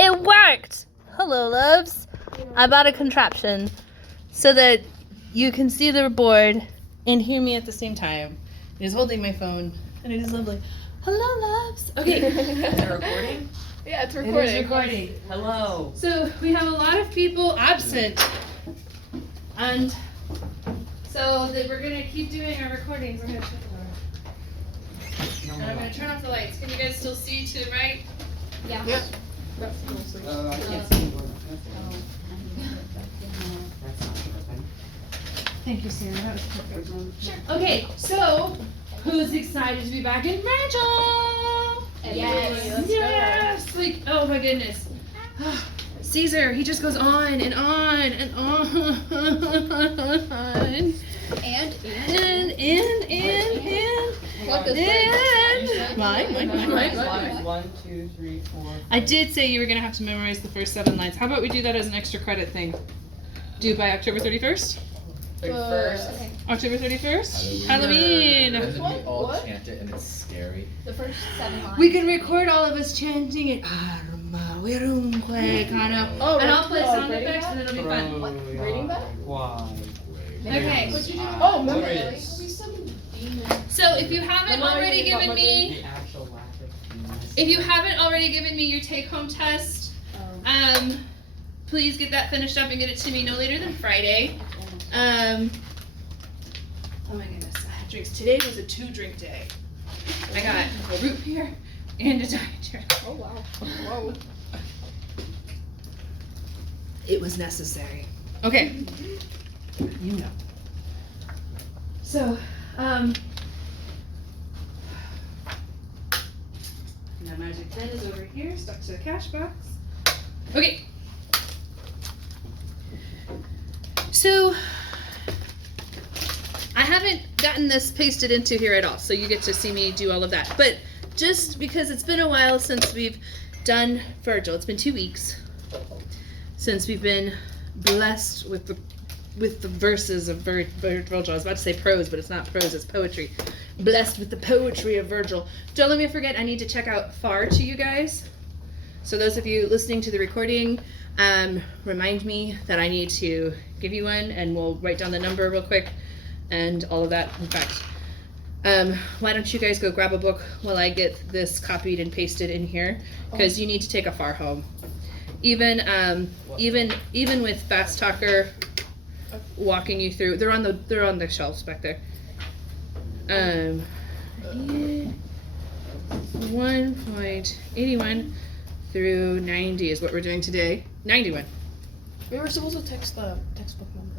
It worked! Hello, loves. I bought a contraption so that you can see the board and hear me at the same time. It is holding my phone, and it is lovely. Hello, loves. Okay. Is it recording? Yeah, it's recording. It is recording. Hello. So we have a lot of people absent, and so that we're gonna keep doing our recordings. I'm gonna shut the door. And I'm gonna turn off the lights. Can you guys still see to the right? Yeah. Yeah. That's mostly. I can't see what that's not open. Thank you, Sarah. That was perfect. Sure. Okay, so who's excited to be back in Rachel? Yes. Yes. Like, oh my goodness. Caesar, he just goes on and on and on. And. Mine. One, two, three, four. I did say you were gonna have to memorize the first 7 lines. How about we do that as an extra credit thing? Do by October 31st? Okay. October 31st? Halloween! And then we all What? chant it and it's scary. The first 7 lines. We can record all of us chanting it. Arma virumque cano. Oh, And I'll play sound reading effects that? and it'll be fun. What? Reading that? Why? Okay. What'd you do? Oh, memory. memories. So if you haven't already given me, The actual lack of penis. if you haven't already given me your take-home test, please get that finished up and get it to me no later than Friday. Oh my goodness, I had drinks. Today was a 2-drink day. I got a root beer and a diet drink. Oh wow. Whoa. It was necessary. Okay. You know. So, my magic pen is over here, stuck to the cash box. Okay. So, I haven't gotten this pasted into here at all, so you get to see me do all of that. But just because it's been a while since we've done Virgil, it's been 2 weeks since we've been blessed with the verses of Virgil. I was about to say prose, but it's not prose, it's poetry. Blessed with the poetry of Virgil. Don't let me forget, I need to check out FAR to you guys. So those of you listening to the recording, remind me that I need to give you one, and we'll write down the number real quick and all of that. In fact, why don't you guys go grab a book while I get this copied and pasted in here, because you need to take a FAR home. Even with Fast Talker walking you through, they're on the shelves back there. 1.81 through 90 is what we're doing today. 91. We were supposed to text the textbook number.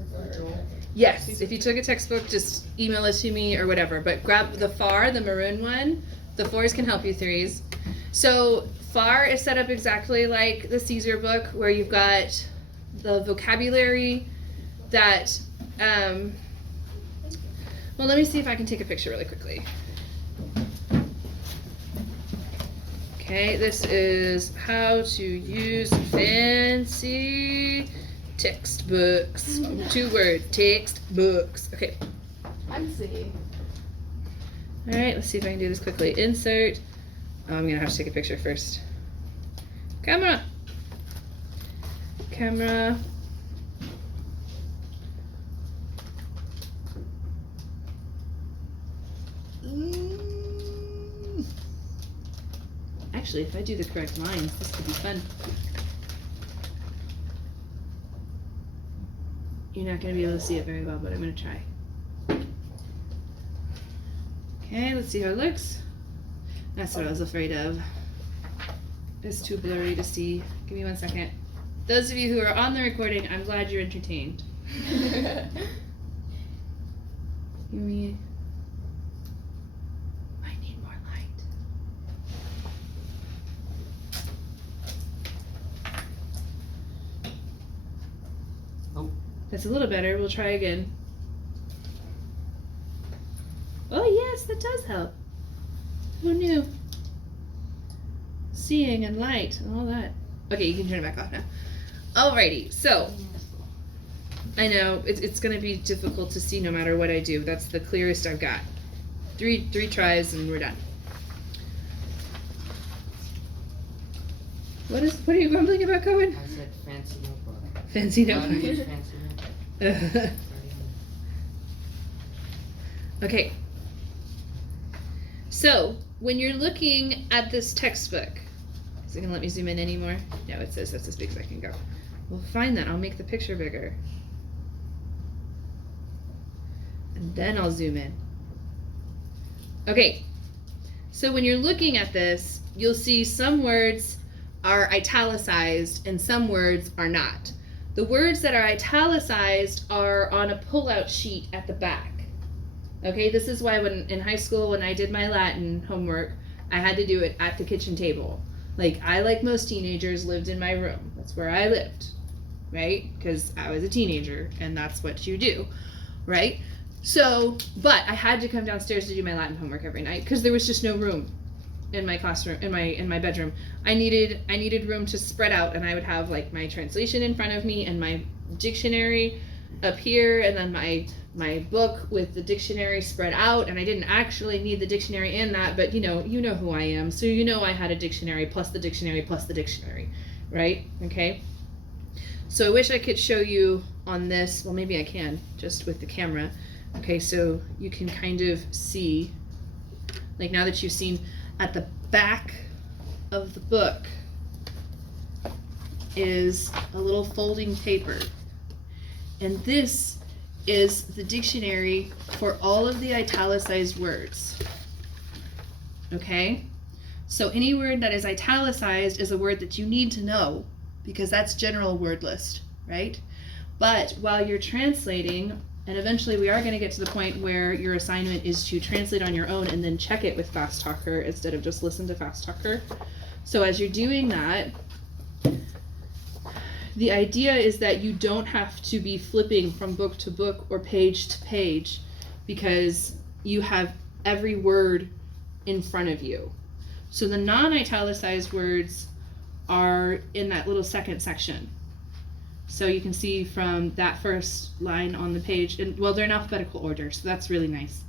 Yes, if you took a textbook, just email it to me or whatever. But grab the FAR, the maroon one. The 4s can help you 3s. So FAR is set up exactly like the Caesar book, where you've got the vocabulary that, well, let me see if I can take a picture really quickly. Okay, this is how to use fancy textbooks. 2 words, textbooks. Okay. I'm seeing. All right, let's see if I can do this quickly. Insert. Oh, I'm gonna have to take a picture first. Camera. Camera. Actually, if I do the correct lines, this could be fun. You're not gonna be able to see it very well, but I'm gonna try. Okay, let's see how it looks. That's what I was afraid of. It's too blurry to see. Give me 1 second. Those of you who are on the recording, I'm glad you're entertained. Give me... I need more light. Oh. That's a little better. We'll try again. Oh yes, that does help. Who knew? Seeing and light and all that. Okay, you can turn it back off now. Alrighty, so I know it's gonna be difficult to see no matter what I do. That's the clearest I've got. Three tries and we're done. What are you grumbling about, Cohen? I said fancy notebook. Fancy How do you use notebook. fancy notebook? Okay. So, when you're looking at this textbook, is it gonna let me zoom in anymore? No, it says that's as big as I can go. Well, fine then, I'll make the picture bigger. And then I'll zoom in. Okay. So when you're looking at this, you'll see some words are italicized and some words are not. The words that are italicized are on a pull-out sheet at the back. Okay, this is why when in high school when I did my Latin homework, I had to do it at the kitchen table. Like I, like most teenagers, lived in my room. That's where I lived, right? Because I was a teenager and that's what you do, right? So, but I had to come downstairs to do my Latin homework every night because there was just no room in my classroom, in my bedroom. I needed room to spread out, and I would have like my translation in front of me and my dictionary up here, and then my book with the dictionary spread out. And I didn't actually need the dictionary in that, but you know who I am, so you know I had a dictionary plus the dictionary plus the dictionary, right? Okay. So I wish I could show you on this. Well, maybe I can just with the camera. Okay, so you can kind of see, like now that you've seen at the back of the book is a little folding paper. And this is the dictionary for all of the italicized words. Okay? So any word that is italicized is a word that you need to know because that's general word list, right? But while you're translating, and eventually we are going to get to the point where your assignment is to translate on your own and then check it with Fast Talker instead of just listen to Fast Talker. So as you're doing that, the idea is that you don't have to be flipping from book to book or page to page because you have every word in front of you. So the non-italicized words are in that little second section. So you can see from that first line on the page, and well, they're in alphabetical order, so that's really nice.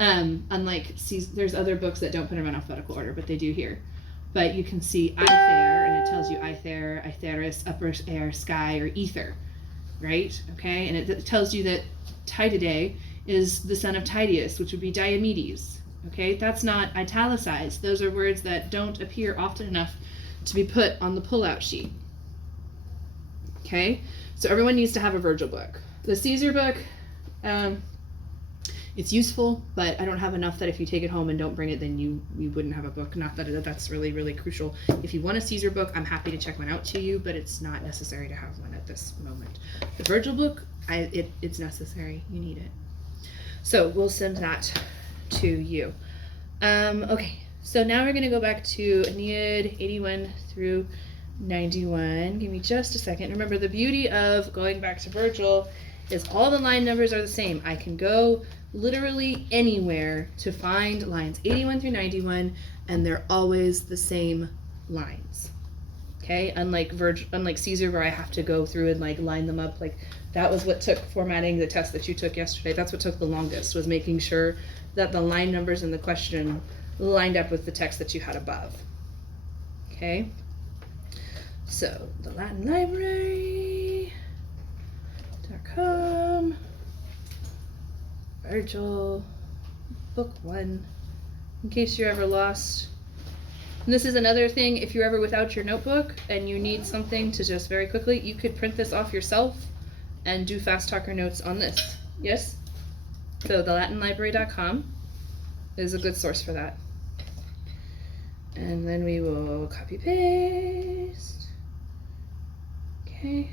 Unlike, there's other books that don't put them in alphabetical order, but they do here. But you can see Aether, and it tells you Aether, Aetheris, upper air, sky, or ether, right? Okay, and it tells you that Tydidae is the son of Tydeus, which would be Diomedes. Okay, that's not italicized. Those are words that don't appear often enough to be put on the pull-out sheet. Okay, so everyone needs to have a Virgil book. The Caesar book, it's useful, but I don't have enough that if you take it home and don't bring it, then you wouldn't have a book. Not that that's really, really crucial. If you want a Caesar book, I'm happy to check one out to you, but it's not necessary to have one at this moment. The Virgil book, it's necessary. You need it. So we'll send that to you. Okay, so now we're going to go back to Aeneid 81 through 91. Give me just a second. Remember, the beauty of going back to Virgil is all the line numbers are the same. I can go literally anywhere to find lines 81 through 91, and they're always the same lines. Okay, unlike Caesar, where I have to go through and like line them up. Like that was what took formatting the test that you took yesterday. That's what took the longest, was making sure that the line numbers in the question lined up with the text that you had above. Okay. So, the Latin Library.com, Virgil, book 1, in case you're ever lost. And this is another thing, if you're ever without your notebook and you need something to just very quickly, you could print this off yourself and do Fast Talker notes on this. Yes? So, the LatinLibrary.com is a good source for that. And then we will copy paste. Okay.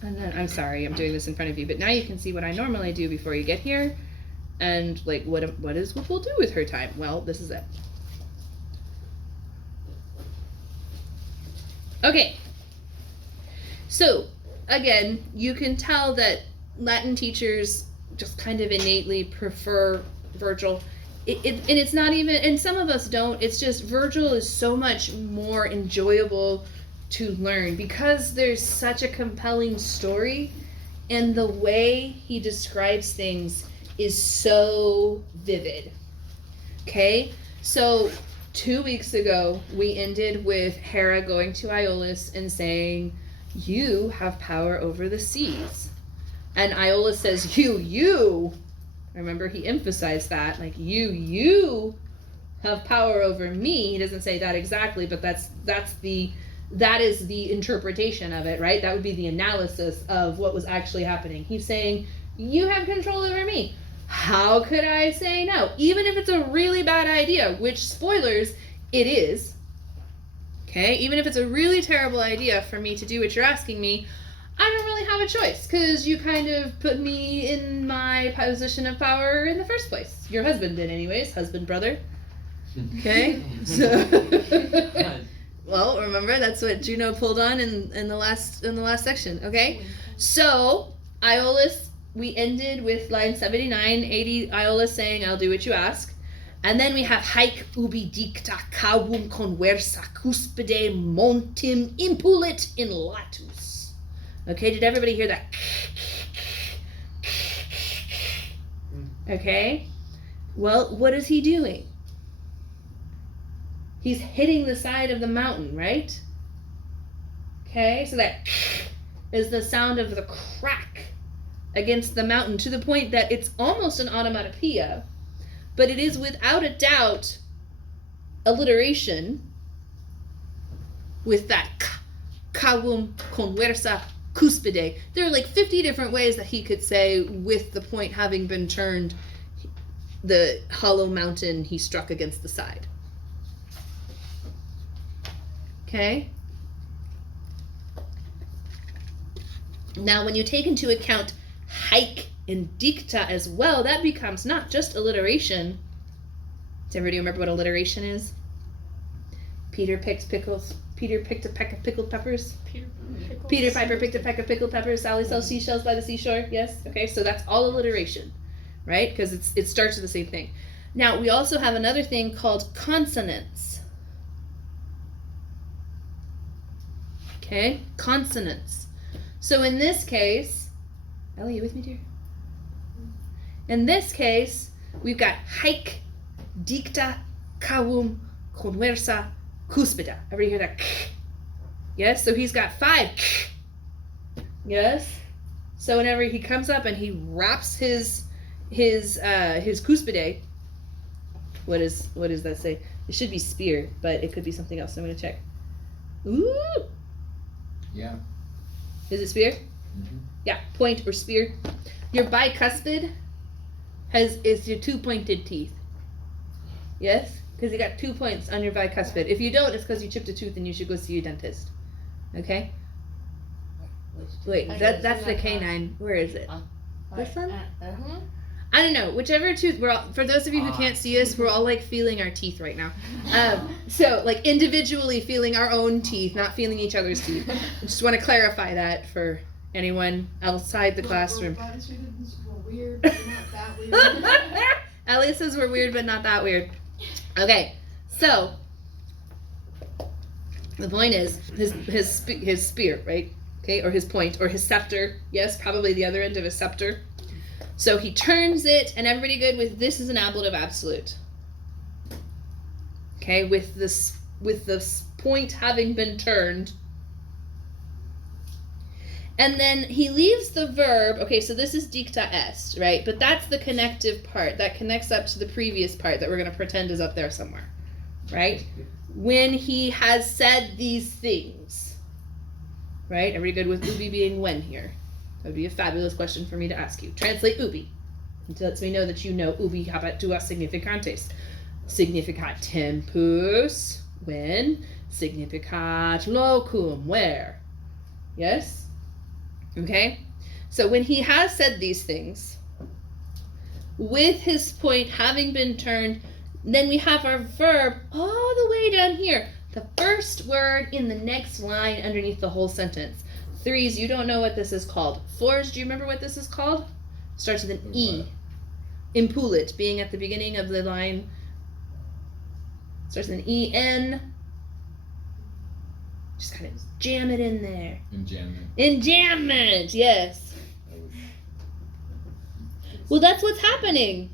And then, I'm sorry, I'm doing this in front of you, but now you can see what I normally do before you get here. And like, what is Whipple do with her time? Well, this is it. Okay. So, again, you can tell that Latin teachers just kind of innately prefer Virgil. And it's not even, and some of us don't, it's just Virgil is so much more enjoyable to learn because there's such a compelling story, and the way he describes things is so vivid. Okay, so 2 weeks ago, we ended with Hera going to Iolaus and saying, "You have power over the seas." And Iolaus says, "You." Remember, he emphasized that, like, you have power over me. He doesn't say that exactly, but that is the interpretation of it, right? That would be the analysis of what was actually happening. He's saying, "You have control over me." How could I say no? Even if it's a really bad idea, which, spoilers, it is. Okay? Even if it's a really terrible idea for me to do what you're asking me, I don't really have a choice, because you kind of put me in my position of power in the first place. Your husband did anyways, husband, brother. Okay? So, well, remember, that's what Juno pulled on in the last section, okay? So, Iolaus, we ended with line 79, 80, Iolaus saying, "I'll do what you ask." And then we have haec ubi dicta cavum conversa cuspide montim impulit in latus. Okay, did everybody hear that? Okay. Well, what is he doing? He's hitting the side of the mountain, right? Okay, so that is the sound of the crack against the mountain, to the point that it's almost an onomatopoeia, but it is without a doubt alliteration with that cavum conversa cuspide. There are like 50 different ways that he could say, with the point having been turned, the hollow mountain he struck against the side. Okay? Now, when you take into account haec and dicta as well, that becomes not just alliteration. Does everybody remember what alliteration is? Peter picked a peck of pickled peppers. Peter Piper picked a peck of pickled peppers. Sally sells seashells by the seashore. Yes? Okay, so that's all alliteration, right? Because it starts with the same thing. Now, we also have another thing called consonants. Okay? Consonants. So in this case, Ellie, you with me, dear? In this case, we've got haec, dicta, cavum, conversa, cuspida. Everybody hear that? Yes? So he's got 5. Yes? So whenever he comes up and he wraps his cuspide, what does that say? It should be spear, but it could be something else. So I'm going to check. Ooh! Yeah. Is it spear? Mm-hmm. Yeah, point or spear. Your bicuspid is your 2 pointed teeth. Yes? Because you got 2 points on your bicuspid. If you don't, it's because you chipped a tooth and you should go see your dentist. Okay? Wait, that's the canine. Where is it? This one? I don't know. Whichever tooth. For those of you who can't see us, we're all like feeling our teeth right now. So like individually feeling our own teeth, not feeling each other's teeth. I just want to clarify that for anyone outside the classroom. We're weird, but not that weird. Ellie says we're weird, but not that weird. Okay, so the point is his spear, right? Okay, or his point, or his scepter. Yes, probably the other end of his scepter. So he turns it, and everybody good with this is an ablative absolute. Okay, with this point having been turned. And then he leaves the verb. Okay, so this is dicta est, right? But that's the connective part that connects up to the previous part that we're going to pretend is up there somewhere, right? When he has said these things, right? Everybody good with ubi being when here? That would be a fabulous question for me to ask you. Translate ubi. It lets me know that you know ubi habetua significantes. Significat tempus, when. Significat locum, where. Yes? Okay? So when he has said these things, with his point having been turned, then we have our verb all the way down here. The first word in the next line underneath the whole sentence. 3s, you don't know what this is called. 4s, do you remember what this is called? Starts with an E. Impulit, being at the beginning of the line. Starts with an E-N. Just kind of jam it in there. Enjambment, yes. Well, that's what's happening.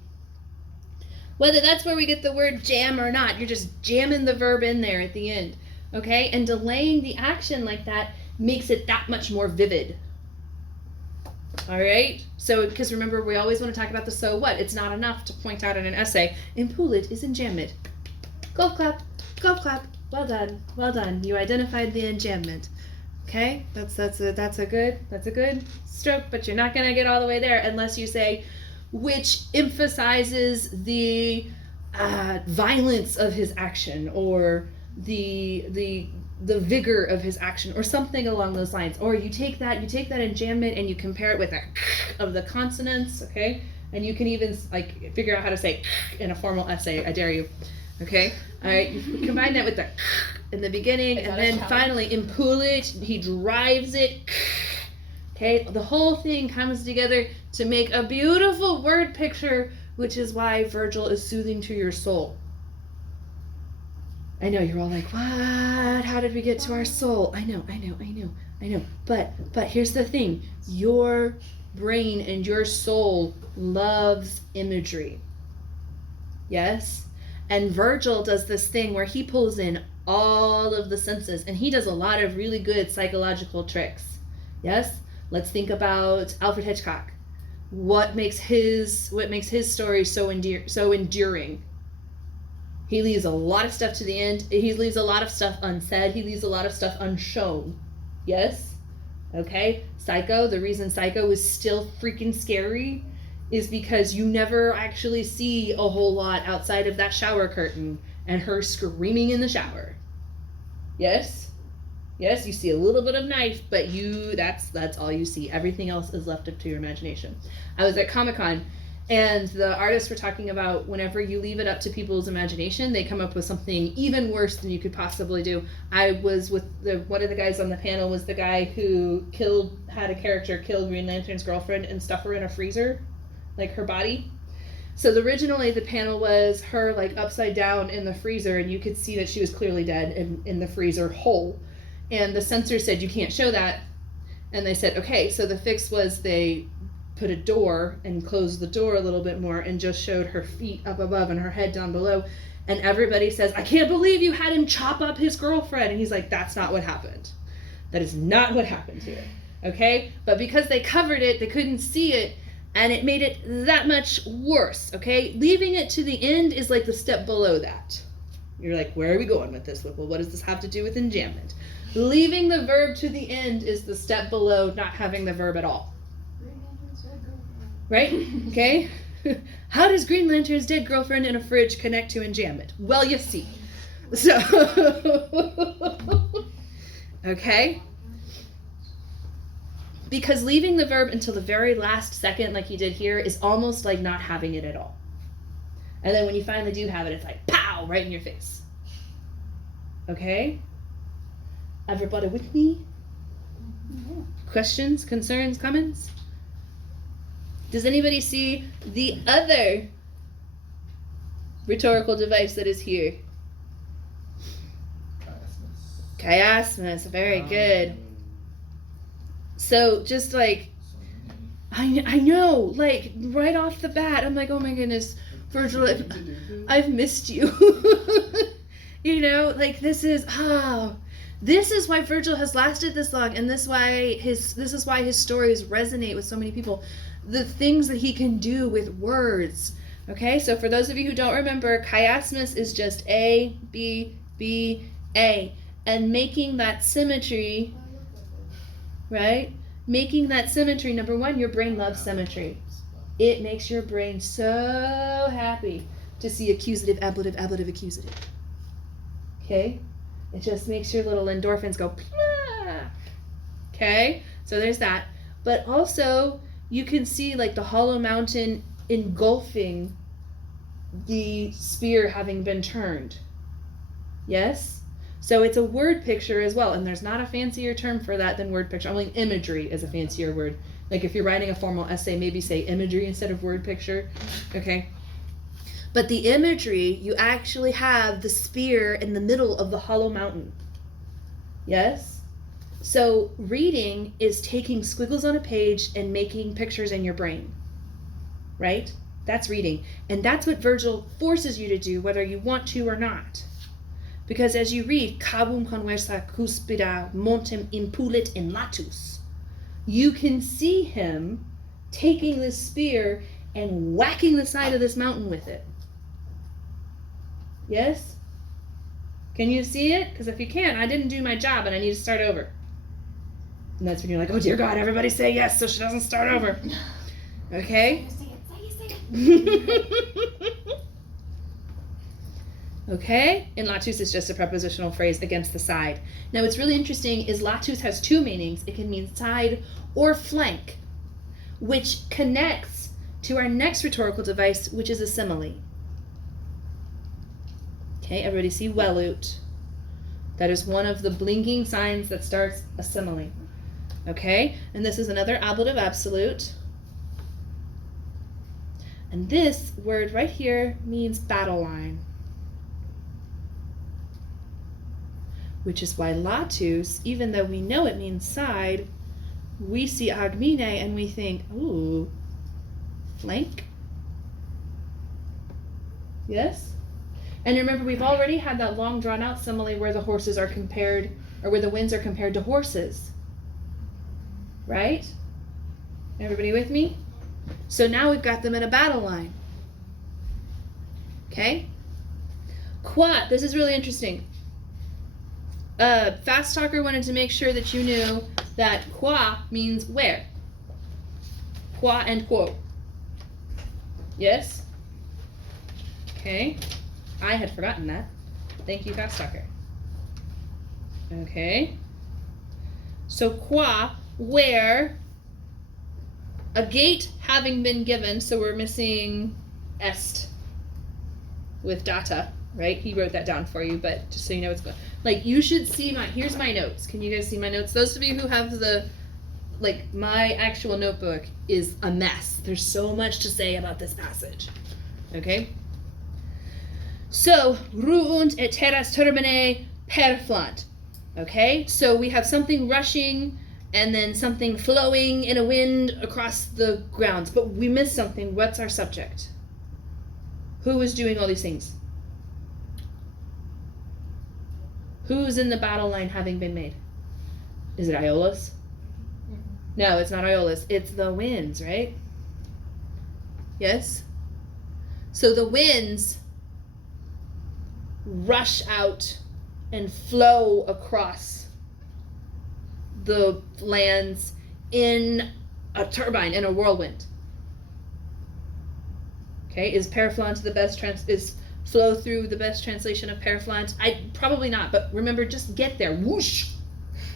Whether that's where we get the word jam or not, you're just jamming the verb in there at the end. Okay? And delaying the action like that makes it that much more vivid. All right? So, because remember, we always want to talk about the so what. It's not enough to point out in an essay, impulit is enjambment. Golf clap, golf clap. Well done, well done. You identified the enjambment. Okay? That's a good stroke, but you're not going to get all the way there unless you say, which emphasizes the violence of his action, or the vigor of his action, or something along those lines. Or you take that enjambment and you compare it with a of the consonants, okay? And you can even like figure out how to say in a formal essay. I dare you. Okay? All right, you combine that with the in the beginning, and then finally impulit, he drives it. Okay, the whole thing comes together to make a beautiful word picture, which is why Virgil is soothing to your soul. I know you're all like, what? How did we get to our soul? I know. But here's the thing. Your brain and your soul loves imagery. Yes? And Virgil does this thing where he pulls in all of the senses, and he does a lot of really good psychological tricks. Yes? Let's think about Alfred Hitchcock. What makes his story so enduring? He leaves a lot of stuff to the end. He leaves a lot of stuff unsaid. He leaves a lot of stuff unshown. Yes? Okay? Psycho, the reason Psycho is still freaking scary is because you never actually see a whole lot outside of that shower curtain and her screaming in the shower. Yes? Yes, you see a little bit of knife, but that's all you see. Everything else is left up to your imagination. I was at Comic-Con, and the artists were talking about whenever you leave it up to people's imagination, they come up with something even worse than you could possibly do. I was with one of the guys on the panel was the guy who had a character kill Green Lantern's girlfriend and stuff her in a freezer, like her body. So originally the panel was her like upside down in the freezer, and you could see that she was clearly dead in the freezer whole. And the censor said, you can't show that. And they said, okay, so the fix was they put a door and closed the door a little bit more and just showed her feet up above and her head down below. And everybody says, I can't believe you had him chop up his girlfriend. And he's like, that's not what happened. That is not what happened here. Okay? But because they covered it, they couldn't see it, and it made it that much worse. Okay? Leaving it to the end is like the step below that. You're like, where are we going with this? Well, what does this have to do with enjambment? Leaving the verb to the end is the step below not having the verb at all. Right? Okay? How does Green Lantern's dead girlfriend in a fridge connect to enjambment? Well, you see. So, okay? Because leaving the verb until the very last second, like you did here, is almost like not having it at all. And then when you finally do have it, it's like, pow, right in your face. Okay? Everybody with me? Questions, concerns, comments? Does anybody see the other rhetorical device that is here? Chiasmus, very good. So just like, I know, like right off the bat, I'm like, oh my goodness, Virgil, I've missed you. You know, like this is why Virgil has lasted this long, and this is why his stories resonate with so many people. The things that he can do with words. Okay, so for those of you who don't remember, chiasmus is just A, B, B, A. And making that symmetry, right? Making that symmetry, number one, your brain loves symmetry. It makes your brain so happy to see accusative, ablative, ablative, accusative. Okay? It just makes your little endorphins go, Pah! Okay? So there's that. But also, you can see like the hollow mountain engulfing the spear having been turned. Yes? So it's a word picture as well, and there's not a fancier term for that than word picture. I mean, imagery is a fancier word. Like if you're writing a formal essay, maybe say imagery instead of word picture. Okay? But the imagery, you actually have the spear in the middle of the hollow mountain. Yes? So reading is taking squiggles on a page and making pictures in your brain. Right? That's reading. And that's what Virgil forces you to do, whether you want to or not. Because as you read, Cabum conversa cuspida montem impulit in latus, you can see him taking this spear and whacking the side of this mountain with it. Yes? Can you see it? Because if you can't, I didn't do my job and I need to start over. And that's when you're like, oh dear God, everybody say yes so she doesn't start over. Okay? Okay? And latus is just a prepositional phrase against the side. Now what's really interesting is latus has two meanings. It can mean side or flank, which connects to our next rhetorical device, which is a simile. Okay, everybody see velut. That is one of the blinking signs that starts a simile. Okay, and this is another ablative absolute. And this word right here means battle line. Which is why latus, even though we know it means side, we see agmine and we think, ooh, flank? Yes? And remember, we've already had that long drawn out simile where the horses are compared, or where the winds are compared to horses. Right? Everybody with me? So now we've got them in a battle line. Okay? Qua, this is really interesting. Fast Talker wanted to make sure that you knew that qua means where. Qua and quo. Yes? Okay. I had forgotten that. Thank you, Fast Talker. Okay. So qua, where, a gate having been given, so we're missing est with data, right? He wrote that down for you, but just so you know what's going on. Like, you should see here's my notes. Can you guys see my notes? Those of you who have my actual notebook is a mess. There's so much to say about this passage. Okay? So, ruunt et terras turbine perflant. Okay? So we have something rushing and then something flowing in a wind across the grounds. But we missed something. What's our subject? Who is doing all these things? Who's in the battle line having been made? Is it Iolaus? No, it's not Iolaus. It's the winds, right? Yes? So the winds rush out and flow across the lands in a turbine, in a whirlwind. Okay, is perflant the best is flow through the best translation of perflant? Probably not, but remember, just get there. Whoosh.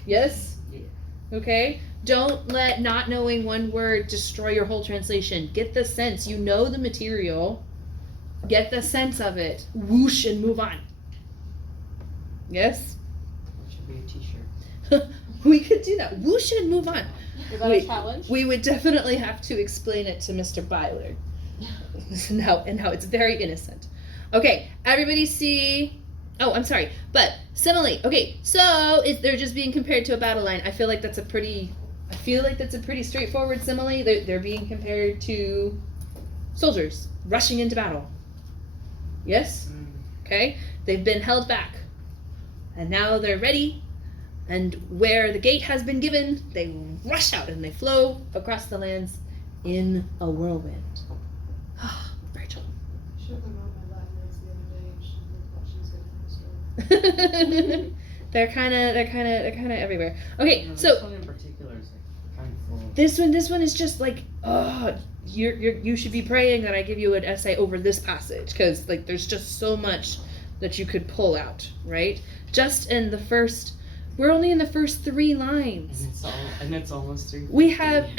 Yes? Yeah. Okay? Don't let not knowing one word destroy your whole translation. Get the sense. You know the material. Get the sense of it. Whoosh and move on. Yes? That should be a t-shirt. We could do that. Whoosh and move on. Is that a challenge? We would definitely have to explain it to Mr. Byler. and how it's very innocent. Okay, everybody see. Oh, I'm sorry, but simile. Okay, so they're just being compared to a battle line. I feel like that's a pretty straightforward simile. They're being compared to soldiers rushing into battle. Yes. Okay, they've been held back, and now they're ready. And where the gate has been given, they rush out and they flow across the lands in a whirlwind. Rachel. Showed them out my Latin notes the other day, and she thought she was getting the story. They're kind of everywhere. Okay, No, so this one in particular is like kind of full. this one is just like, you should be praying that I give you an essay over this passage, because like there's just so much that you could pull out, right? Just in the first, we're only in the first 3 lines. And it's almost 3. We have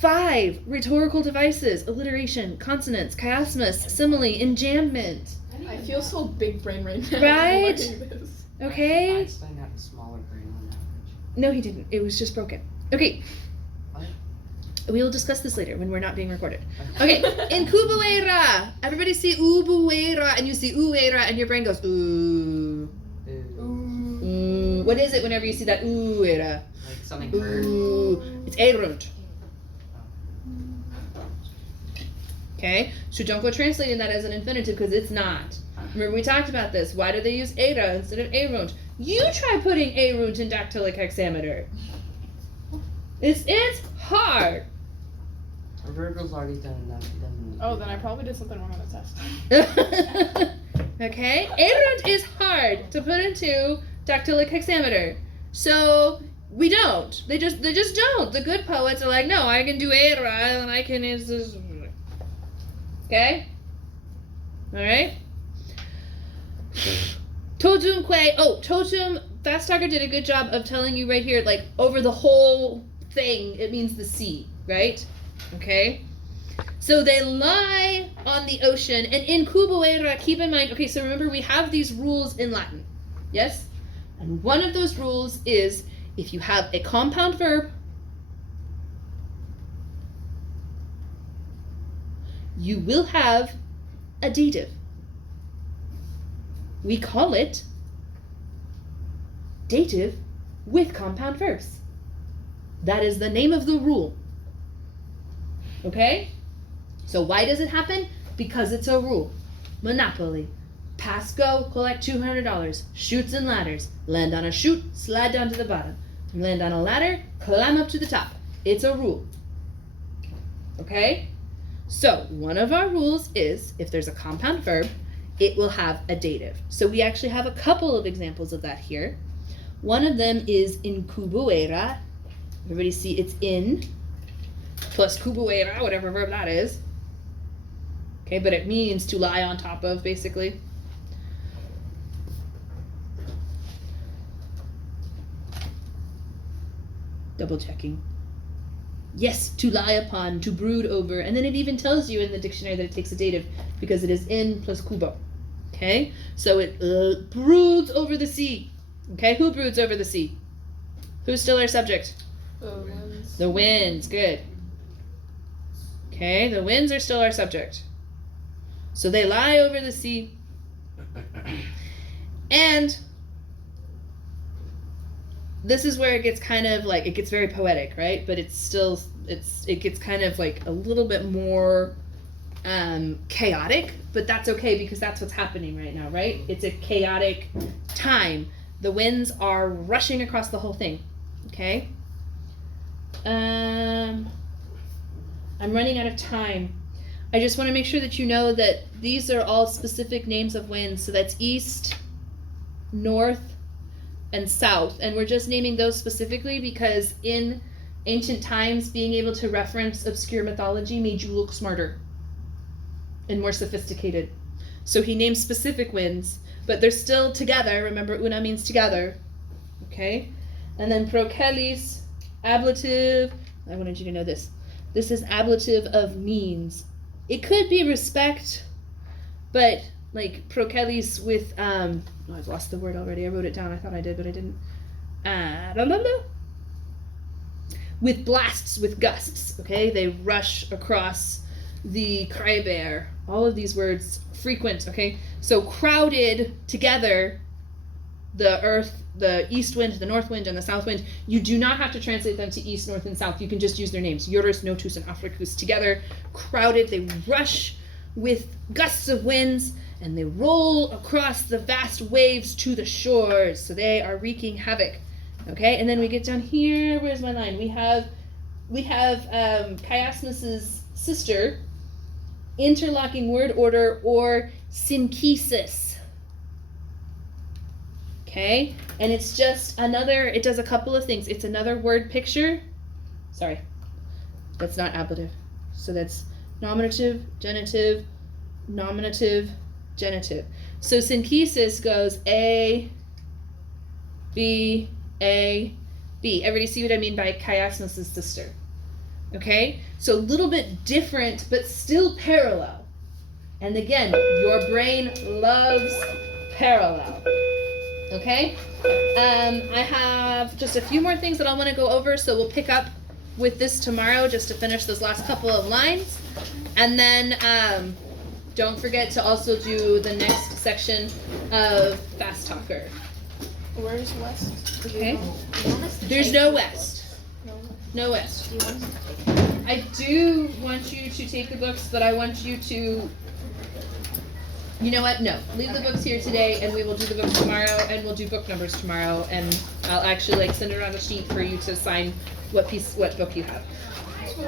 5 rhetorical devices: alliteration, consonants, chiasmus, simile, enjambment. I feel so big brain right now. Right? Learning this. Okay? Einstein had a smaller brain on average. No, he didn't. It was just broken. Okay. What? We will discuss this later when we're not being recorded. Okay. In Kubuera, everybody see Ubuera, and you see Uera, and your brain goes, ooh. What is it whenever you see that Uera? Like something hurt. Ooh. It's Erunt. Okay? So don't go translating that as an infinitive because it's not. Remember we talked about this. Why do they use era instead of arunt? You try putting arunt in dactylic hexameter. It's hard. Virgil's already done enough. He doesn't need Oh, to then do I that. probably did something wrong on the test. Okay? Arunt is hard to put into dactylic hexameter. So we don't. They just don't. The good poets are like, no, I can do era and I can use this. Okay? Alright? Totumque. Oh, Totum. Fast Talker did a good job of telling you right here, like, over the whole thing, it means the sea, right? Okay? So they lie on the ocean, and in cuboera, keep in mind, okay, so remember we have these rules in Latin, yes? And one of those rules is if you have a compound verb, you will have a dative. We call it dative with compound verbs. That is the name of the rule. Okay? So why does it happen? Because it's a rule. Monopoly. Pass go, collect $200. Chutes and ladders. Land on a chute, slide down to the bottom. Land on a ladder, climb up to the top. It's a rule. Okay? So one of our rules is if there's a compound verb, it will have a dative. So we actually have a couple of examples of that here. One of them is in cuboera. Everybody see it's in plus cuboera, whatever verb that is. Okay, but it means to lie on top of, basically. Double checking. Yes, to lie upon, to brood over, and then it even tells you in the dictionary that it takes a dative because it is in plus cubo. Okay, so it broods over the sea. Okay, who broods over the sea? Who's still our subject? The winds. The winds, good. Okay, the winds are still our subject. So they lie over the sea. And this is where it gets kind of like, it gets very poetic, right? But it's still, it gets kind of like a little bit more chaotic, but that's okay because that's what's happening right now, right? It's a chaotic time. The winds are rushing across the whole thing, okay? I'm running out of time. I just want to make sure that you know that these are all specific names of winds. So that's east, north, and south. And we're just naming those specifically because in ancient times, being able to reference obscure mythology made you look smarter and more sophisticated. So he names specific winds, but they're still together. Remember, una means together. Okay? And then prokelis, ablative. I wanted you to know this. This is ablative of means. It could be respect, but like prokelis with oh, I've lost the word already. I wrote it down. I thought I did, but I didn't. With blasts, with gusts. Okay, they rush across the Kreiber. All of these words frequent. Okay, so crowded together. The earth, the east wind, the north wind, and the south wind. You do not have to translate them to east, north, and south. You can just use their names. Eurus, Notus, and Africus together, crowded. They rush with gusts of winds, and they roll across the vast waves to the shores. So they are wreaking havoc. Okay, and then we get down here. Where's my line? We have chiasmus's sister, interlocking word order, or synchesis. Okay, and it's just another, it does a couple of things. It's another word picture. Sorry, that's not ablative. So that's nominative, genitive, nominative, genitive. So synchesis goes A, B, A, B. Everybody see what I mean by chiasmus' sister? Okay, so a little bit different, but still parallel. And again, your brain loves parallel. Okay, I have just a few more things that I want to go over, so we'll pick up with this tomorrow just to finish those last couple of lines. And then don't forget to also do the next section of Fast Talker. Where's west? Okay, there's no west. No. No way. Do you want to take it? I do want you to take the books, but I want you to. You know what? No. Leave the books here today, and we will do the books tomorrow, and we'll do book numbers tomorrow, and I'll actually send around a sheet for you to sign what book you have.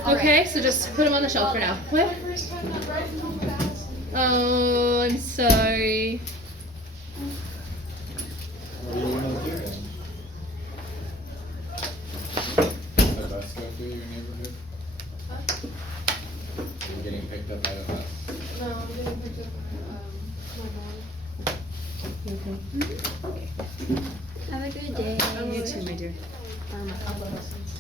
Okay, so just put them on the shelf for now. What? My first time not driving home fast. Oh, I'm sorry. What are you gonna do then? The bus go through your neighborhood? You're getting picked up by the bus? No, I'm getting picked up by, my mom. Have a good day. You too, my dear. I'll go lessons.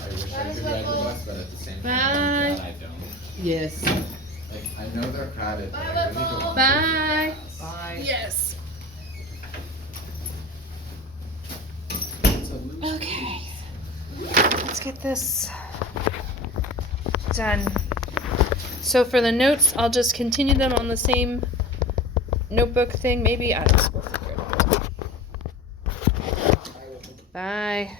I wish I could ride the bus, but at the same time, Bye. I'm glad I don't. Yes. Like, I know they're crowded, but I really don't want to Bye. do Bye. Yes. It's a loose Okay. Let's get this done. So for the notes, I'll just continue them on the same notebook thing. Maybe I don't know. We'll figure it out. Bye.